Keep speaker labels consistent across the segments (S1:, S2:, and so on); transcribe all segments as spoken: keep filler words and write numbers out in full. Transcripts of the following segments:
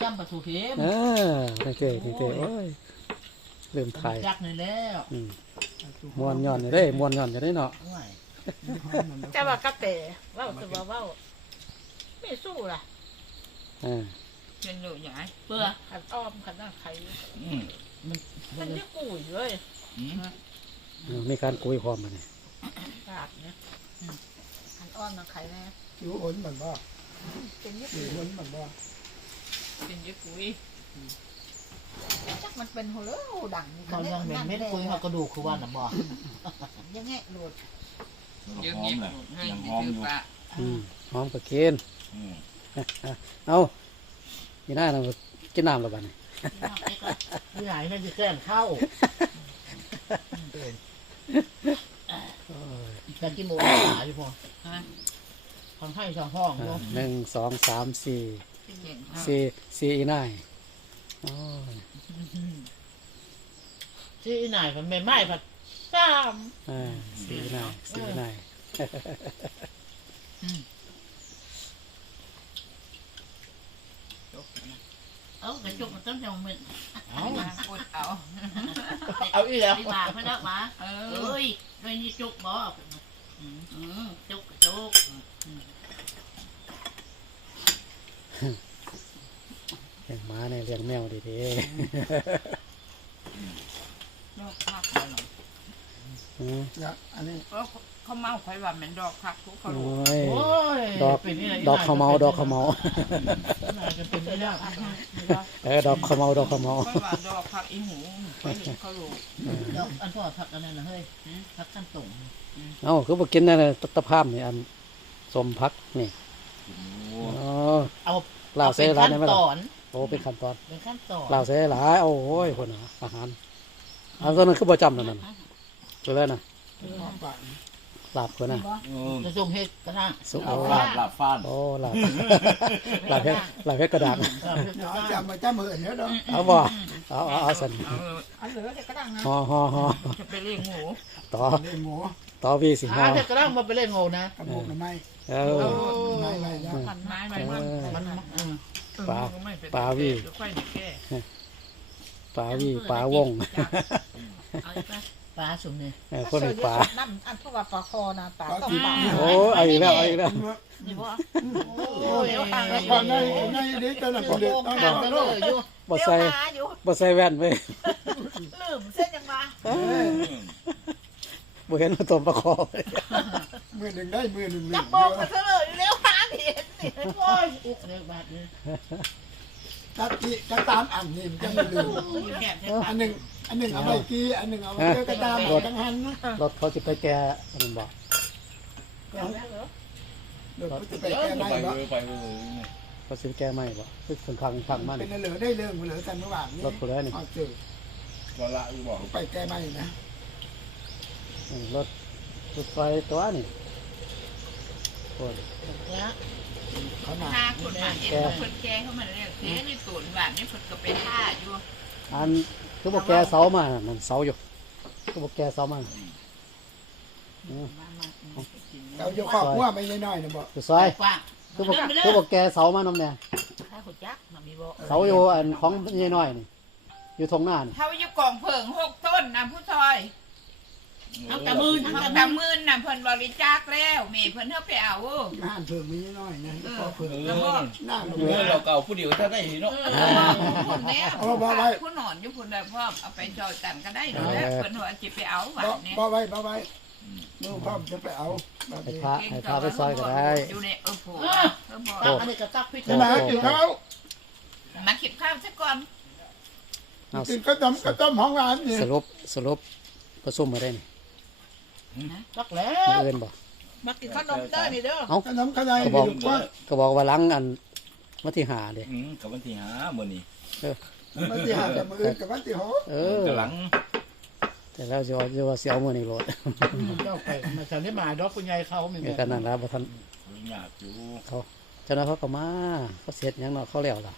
S1: ำปลาทูเค็ม
S2: เออตั้งเตะตั้งเตะโอ้ยลืมถ่าย
S1: จักเลยแล้ว
S2: มวนย้อนอยู่ได้มวนย้อนอยู่ได้เนาะ
S3: จะว่ากระเตะว่าคือว่าว่าไม่สู้ล่ะ
S2: อ่า
S4: เป็นอยู่ใหญ่
S1: เปื่อ
S3: ขันอ้อมขันหน้าไข่
S4: อืม
S3: มันยิ่งกุยเลย
S4: อืม
S2: มีการคุยพร้อมมาเนี่ย
S3: ปากเนี่ยขันอ้อมหน้าไข่แน่
S5: อยู่อ้นมันบ่
S3: เป็นยิ่ง
S5: อยู่อ้นมันบ่
S4: เป็นยี่ปุ้ย
S3: จักมันเป็นหัวเลือดัง
S1: เขายังเหม็นเม็ดคุยเขากระดูกคือว่าน่ะบ่
S3: ยังไงโหลด
S4: เยอะแยะให้ถือปลา
S2: อืมหอมกับเคน
S4: อืม
S2: เอาอีน่าเรากินน้ำแล้วบ้านี่
S1: ที่ไหนนั่นจะแกล้งเข้าจะกินหมูหาอยู่พอทำให้สองห้องอยู่
S2: หนึ่งสองสามสี่
S4: เห็นข้าว
S2: สี่สี่อีน่ายโอ้ย
S1: ที่ไหนผัดไม่ไหม้ผัดซ้
S2: อ่าสี่อีน่ายสี่อีน่าย
S4: เอ้ากระจุกมันต้องจะมัน
S1: ำเอา
S4: ปวดเอา
S1: เอาอีกแล้ว
S4: ดีมาเพื่อนละมาเออเอ้ยด้วยนี่จุกบ่อืมจุกจุก
S2: เลี้ยงม้าเนี่ยเลี้ยงแมวดี
S4: ดอกพักเลย
S2: ๆอืม
S5: เนี่ยอันนี้
S4: ก็เขาเมาคอยว่ามันดอกพักทุกเขา
S2: โอ้
S4: ลูก
S2: ย
S1: โอ้ย
S2: ดอก
S1: เป็นนี่แหละ
S2: ดอกขาวเมาดอกขาวเมา
S1: น่าจะเป็นไม่ได้
S2: เออดอกขาวเมาดอกขาวเมา
S4: คอยว่าดอกพักอีหูคอยเห็นเขาลูก
S1: ดอกอันพ่อผักอันนั้นนะเฮ้ยผักขั้นตรง
S2: เอ้าคือบ่กินนั่นน่ะตะตะภาพนี่อันสมพักนี่อ๋อ
S1: เอา
S2: ลาวใส่
S1: เป็น
S2: ร้าน
S1: ขั้น
S2: ได้ไหม
S1: ต
S2: ล่ะ
S1: อน
S2: โอ้เป็นขั้นตอน
S1: เป็นขั้นตอน
S2: ลาวใส่หลายโอ้ยคนน่ะอาหารอันนั้นคือบ่จำนั่นน่ะตัวแรกน่ะ
S5: หอมปาก
S2: ลาบคนน่ะ
S1: จะส่งเฮ็ดกระทั่ง
S2: สุโอ้
S4: ลาบลาบฟาน
S2: โอ้ลาบลาบเพชรลาบเพชรกระดาษ
S5: เดี๋ยวจำมาจำมือเนี้ยเนาะ
S2: เอาบ่เอาเอาเอาสั่น
S4: เอา
S3: อันเหลือแต่กระดังนะ
S2: ฮอฮอฮอ
S4: จะไปเลี้ยงหมู
S2: ต่อ
S5: เลี้ยงหมู
S2: ต่อวีสิฮ
S1: หา
S2: อ
S1: เฮ็ดกระทั่งมาไปเล่นโง่นะ
S5: กระบอกหน่อไม้
S2: เออ
S5: ไม้ไม้ยา
S3: พัน
S4: ไม้
S3: ไม้
S4: ไม้มัน
S1: มันอืม
S2: ปลาปลาวี่
S4: ค่อยแก้
S2: ปลาวีปลาวง
S4: เอาอีกไหม
S1: ปลาสุ่มนี่
S2: เออคนเป็นปลา
S3: นั่นอันพวกว่าปลาคอนะปลาต้องปลา
S2: โอ้เอาอีกแล้วเอาอีกแล้ว
S3: นี่บ่
S1: โอ้ย
S5: แล้วก่อนในในนี้ตอนนั้น
S1: โก
S5: เด็ก
S1: ง
S5: ต้อง
S1: ทาง
S5: บ
S1: กั
S5: อน ก
S1: เลยอยู่
S2: บ่
S3: เดี๋ยว
S2: ใส่
S3: มาอยู่
S2: บ่ใส่แว่นเว้ย
S3: ลืมเส้นยังมา
S2: บ่เห็นว่าต้มปลาคอเลย
S5: มือหนึ่งได้มือหนึ่งลื
S3: จั
S5: ม
S3: บบอกมาเถอะเลยเร็วหาเห็นนี่
S1: โอ้ยอุกเลยบาดนี้
S5: ตัดกี่กระตามอันนี้มันจะไม่ลืม
S4: แก้ใช่ปะ
S5: อันหนึ่งอันหนึ่งเอาไปกี่อันหนึ่งเอาไปเจอกระตามจังหันนะ
S2: รถเขาสิไปแก่อันนั้นบ่
S5: เดี๋ยวจะไปแก้
S4: ไป
S5: ไม่
S4: เล
S5: บ่
S4: ยไปเลย
S2: เขาสิไปแก่ใหม่บ่คือคนพังพังมา
S5: เป็
S2: นี่
S5: นเหลือได้เรื่องเหลือกันเมื่อวานนี้
S2: รถผู้ใดนี่
S5: เอาเจอ
S4: ก็ละอยู่บอก
S5: ไปแก้ไม่นะ
S2: อืมรถรถไฟตัวนี่โอ้ย
S1: แล้ว
S5: เขาหนา
S4: ถ้าคนหาเอ็นคนแก้เข้ามาเรียกเสียนี่ตูนแบบนี้คนก็เป็นท่าอยู่
S2: อันคือบ่แก่เสามานั่นเสาอยู่คือบ่แก่เสามาอืม
S5: เราจะครอบครัวไม่น้อยๆนะบ่
S2: คือซอย
S1: กว้าง
S2: คือบ่คือบ่แก่เสามานำแน่
S3: ถ้าหุ่นยักษ์มันมีบ่
S2: เสาอยู่อันของยายน้อยนี่อยู่ทงหน้านี่
S4: เขาอยู่กองเพิงหกต้นนะผู้ซอย
S1: เอาตะมือ
S4: ท
S1: เอา
S4: ำ
S1: ตะ
S4: ตา
S1: มือ
S4: มื่นน่ะเพิ่นบริจาคแล้วเมย์เพิ่นเฮาไปเอา
S5: ห้านเพิ่งไม่น้อยนะพอเพิ่ง
S4: แล้วก็
S5: หน้าลง
S6: เมื่อเราเก่าผู้เดียวถ้าได้เนาะ
S4: คนเนี้ยผู้นอนอยู่คนแบบว่าเอาไปจอดตันก็ได้แล้วเพิ่นว่าจะไปเอาหวานเนี่ย
S5: บ่ไว้บ่ไว้ลูกพ่อจะไปเอาแบบ
S2: ให้
S5: นี้
S2: พระให้พระไปซอยก็ได้
S4: อยู่ในเออโผล่เออบอก
S1: ตักอันนี้ก็ตักพี่
S5: ใช่ไหมกินข้าว
S4: มาเก็บข้าวซะก่อน
S2: เอา
S5: กินก็ต้มก็ต้มของร้านนี่
S2: สรุปสรุปประชุมมาได้นี่
S1: ตักแล้
S2: มื้อ
S1: ว
S2: อื่นบ่
S3: มากินขนมเต้อนี่เด้อ
S5: ขนมขนาย
S2: ก็
S5: อ
S2: บอก
S5: ยู่ว่า
S2: ก็บอกว่าหลังอันวันที่ห้าเด้
S6: อืมกับวันที่หาเมื่อนี้
S5: วันที่ห้ากับมื้ออื่นกับวันที่หก
S2: เออ
S6: กำลัง
S2: แต่แล้วสิว่าสิว่าสิเอามื้อนี้โลด
S1: เจ้าไปมาแถวนี้มาดอกคุณยายเขาไม่
S2: เดี๋
S1: มี
S2: ยวกันนั่นล่ะบ่ทัน
S6: อยากอยู่
S2: เจ้าหน้าเขาก็มาเขาเสร็จหยังเนาะเขาแล้วล่ะ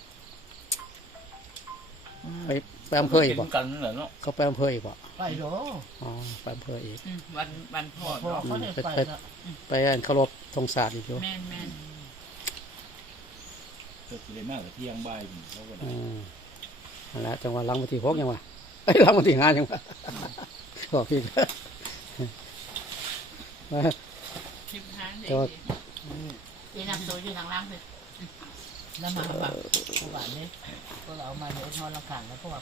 S2: ไปไปอำเภออีกบ่
S6: กันนั่นแหละเนาะ
S2: เขาไปอำเภออีกบ่
S1: ไปโด
S2: อ๋อไปอำเภออีก
S4: วันวันพ่อ
S1: พ่อเขาได้ไปแล้ว
S2: ไปอันเคารพธงศาสตร์อีกอยู่
S4: แม่นแม่น
S6: ก็สิได้มากกับเที่ยงบ่ายนี่เขาก็ได้
S2: อืมนั่นแหละจังหวะหลังวันที่หกยังวะไอ้ยหลังวันที่ห้ายังวะบอกพี่
S4: ชิมทาน
S2: แต่ว่า
S3: อีน้ำโซอยู่ทางล่างเลย
S1: แล้วมาแบบประวัตินี้ก็เอามาเดี๋ยวทอดละกันแล้วพวก